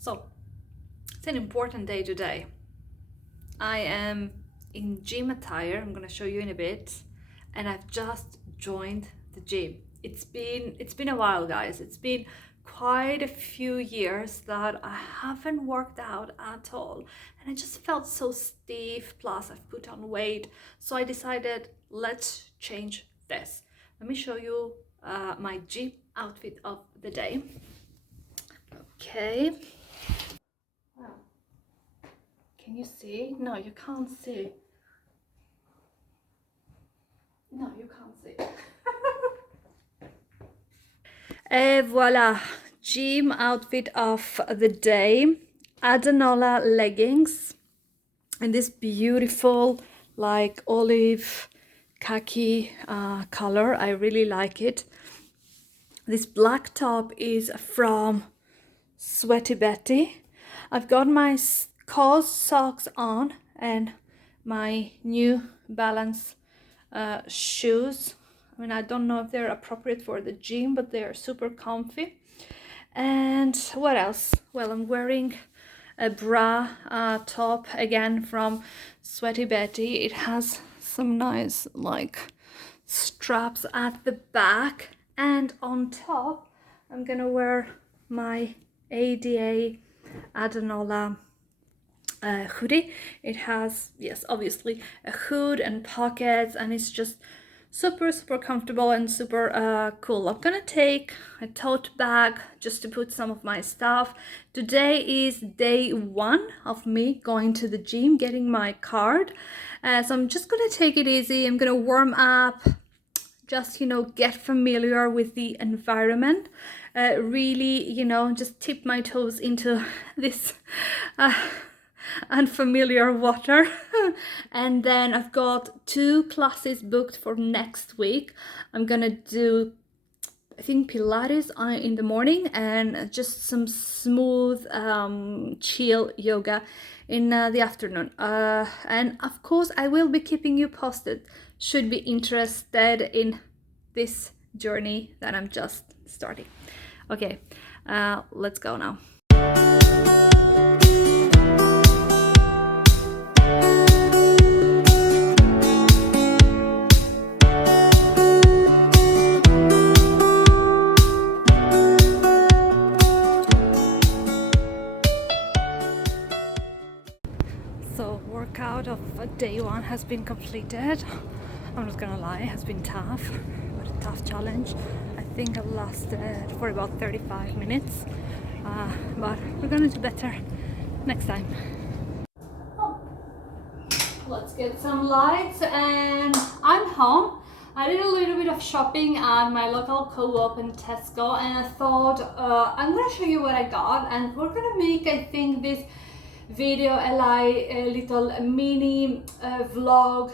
So it's an important day today. I am in gym attire. I'm gonna show you in a bit, and I've just joined the gym. It's been a while, guys. It's been quite a few years that I haven't worked out at all, and I just felt so stiff. Plus, I've put on weight, so I decided let's change this. Let me show you my gym outfit of the day. Okay. Wow. Can you see? No, you can't see. No, you can't see. Et voila, gym outfit of the day. Adanola leggings in this beautiful like olive khaki color. I really like it. This black top is from Sweaty Betty. I've got my COS socks on and my New Balance shoes. I mean, I don't know if they're appropriate for the gym, but they're super comfy. And what else? Well, I'm wearing a bra top again from Sweaty Betty. It has some nice like straps at the back, and on top I'm gonna wear my ADA Adanola hoodie. It has, yes, obviously a hood and pockets, and it's just super comfortable and super cool. I'm gonna take a tote bag just to put some of my stuff. Today is day one of me going to the gym, getting my card, so I'm just gonna take it easy. I'm gonna warm up, just get familiar with the environment, really just tip my toes into this unfamiliar water. And then I've got 2 classes booked for next week. I'm gonna do, I think, Pilates in the morning and just some smooth chill yoga in the afternoon. And of course I will be keeping you posted should be interested in this journey that I'm just starting. Okay, let's go now. So workout of day one has been completed. I'm not gonna lie, it has been tough, but a tough challenge. I think I lasted for about 35 minutes, but we're gonna do better next time. Oh, let's get some lights, and I'm home. I did a little bit of shopping at my local Co-op and Tesco, and I thought I'm gonna show you what I got, and we're gonna make, I think, this video a little mini vlog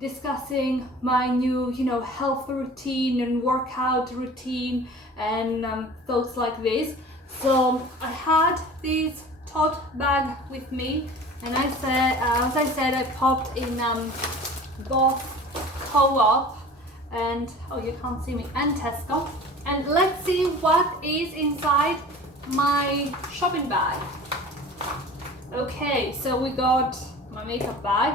discussing my new health routine and workout routine and thoughts like this. So I had this tote bag with me, and I said, as I said, I popped in both Co-op and, oh, you can't see me, and Tesco, and let's see what is inside my shopping bag. Okay, so we got my makeup bag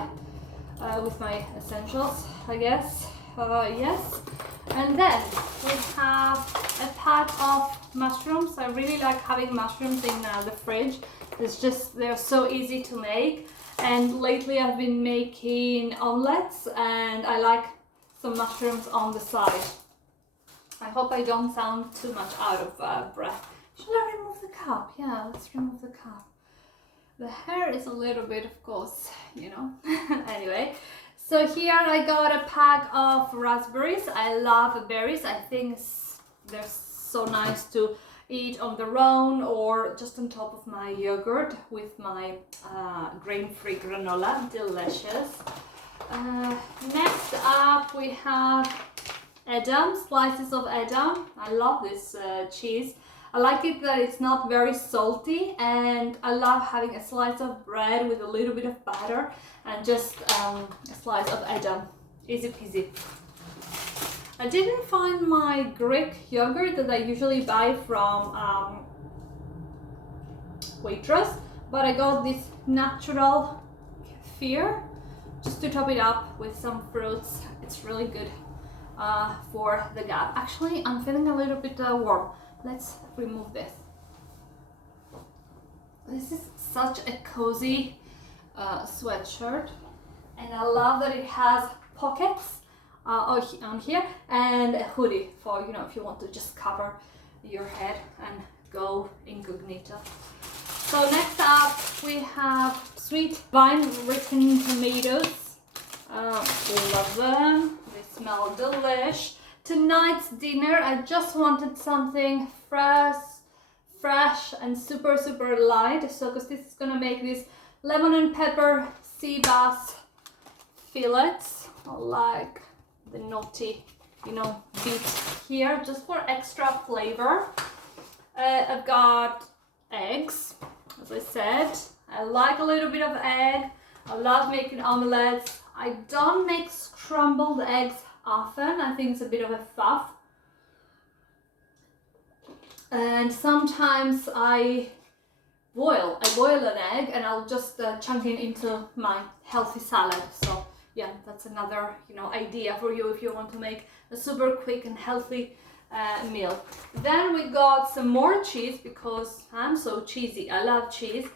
with my essentials, I guess. Yes. And then we have a pack of mushrooms. I really like having mushrooms in the fridge. It's just, they're so easy to make. And lately I've been making omelets, and I like some mushrooms on the side. I hope I don't sound too much out of breath. Should I remove the cup? Yeah, let's remove the cup. The hair is a little bit, of course, Anyway, so here I got a pack of raspberries. I love berries. I think they're so nice to eat on their own or just on top of my yogurt with my grain-free granola. Delicious. Next up we have Edam, slices of Edam. I love this cheese. I like it that it's not very salty, and I love having a slice of bread with a little bit of butter and just a slice of Edam. Easy peasy. I didn't find my Greek yogurt that I usually buy from waitress, but I got this natural kefir just to top it up with some fruits. It's really good for the gut. Actually, I'm feeling a little bit warm. Let's remove this. This is such a cozy sweatshirt, and I love that it has pockets on here and a hoodie for, you know, if you want to just cover your head and go incognito. So next up we have sweet vine-ripened tomatoes. Love them. They smell delish. Tonight's dinner, I just wanted something fresh and super light. So because this is gonna make these lemon and pepper sea bass fillets. I like the nutty, you know, bit here just for extra flavor. I've got eggs, as I said. I like a little bit of egg. I love making omelets. I don't make scrambled eggs often. I think it's a bit of a faff. And sometimes I boil an egg and I'll just chunk it into my healthy salad. So yeah, that's another, you know, idea for you if you want to make a super quick and healthy meal. Then we got some more cheese because I'm so cheesy. I love cheese.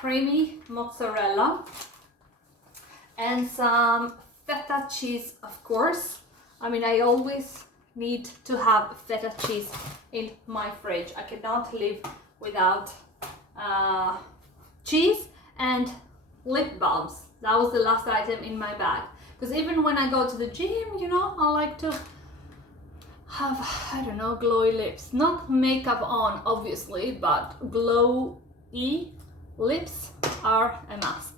Creamy mozzarella and some feta cheese, of course. I mean, I always need to have feta cheese in my fridge. I cannot live without cheese and lip balms. That was the last item in my bag, because even when I go to the gym, you know, I like to have, I don't know, glowy lips. Not makeup on, obviously, but glowy lips are a must.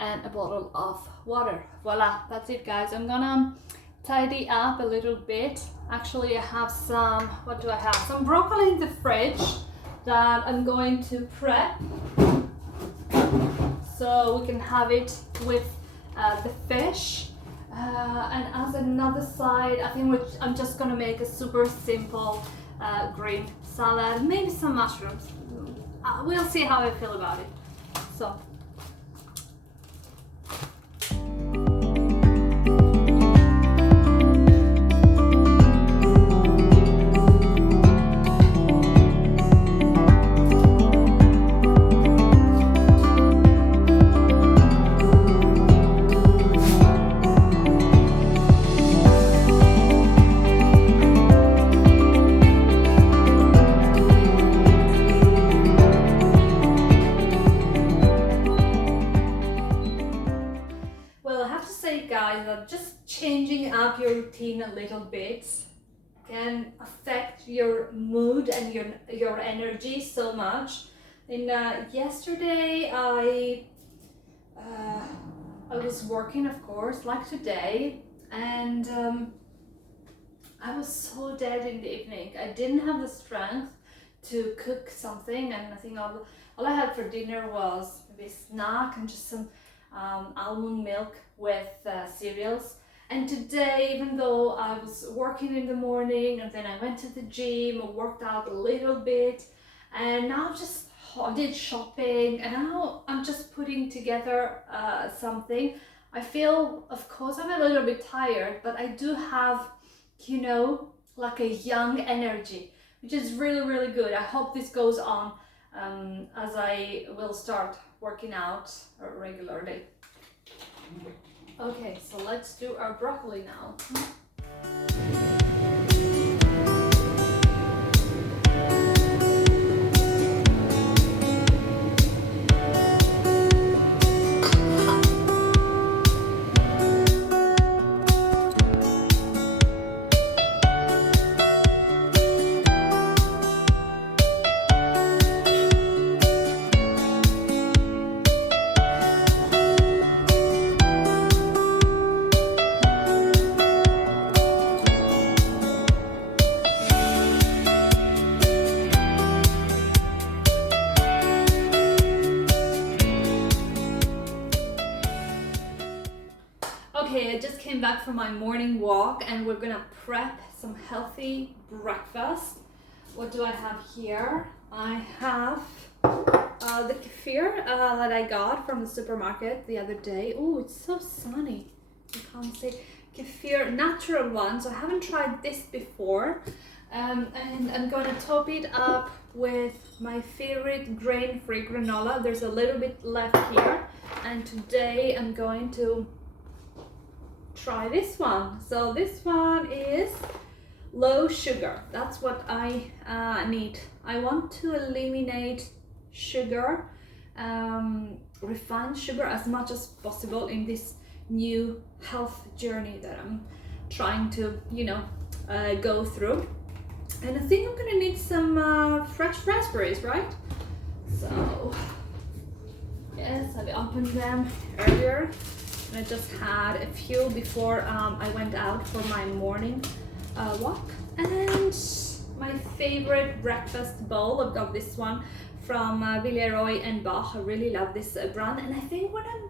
And a bottle of water. Voila, that's it, guys. I'm gonna tidy up a little bit. Actually, I have some, what do I have? Some broccoli in the fridge that I'm going to prep so we can have it with the fish. And as another side, I think I'm just gonna make a super simple green salad, maybe some mushrooms. We'll see how I feel about it. So. Just changing up your routine a little bit can affect your mood and your energy so much. And yesterday I was working, of course, like today, and I was so dead in the evening. I didn't have the strength to cook something, and I think all I had for dinner was maybe a snack and just some almond milk with cereals. And today, even though I was working in the morning and then I went to the gym, I worked out a little bit, and now I did shopping, and now I'm just putting together something. I feel, of course, I'm a little bit tired, but I do have, you know, like a young energy, which is really good. I hope this goes on as I will start working out regularly. Okay, so let's do our broccoli now. Okay, I just came back from my morning walk and we're gonna prep some healthy breakfast. What do I have here? I have the kefir that I got from the supermarket the other day. Oh, it's so sunny. You can't see. Kefir, natural one. So I haven't tried this before. And I'm going to top it up with my favorite grain-free granola. There's a little bit left here. And today I'm going to try this one. So this one is low sugar. That's what I need. I want to eliminate sugar, refined sugar, as much as possible in this new health journey that I'm trying to, go through. And I think I'm gonna need some fresh raspberries, right? So yes, I've opened them earlier. I just had a few before I went out for my morning walk. And my favorite breakfast bowl, I've got this one from Villeroy and Bach. I really love this brand, and I think when I'm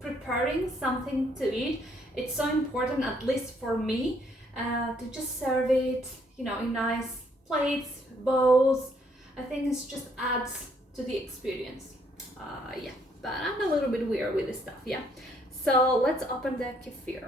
preparing something to eat, it's so important, at least for me, to just serve it, in nice plates, bowls. I think it just adds to the experience. Yeah, but I'm a little bit weird with this stuff, yeah. So let's open the kefir.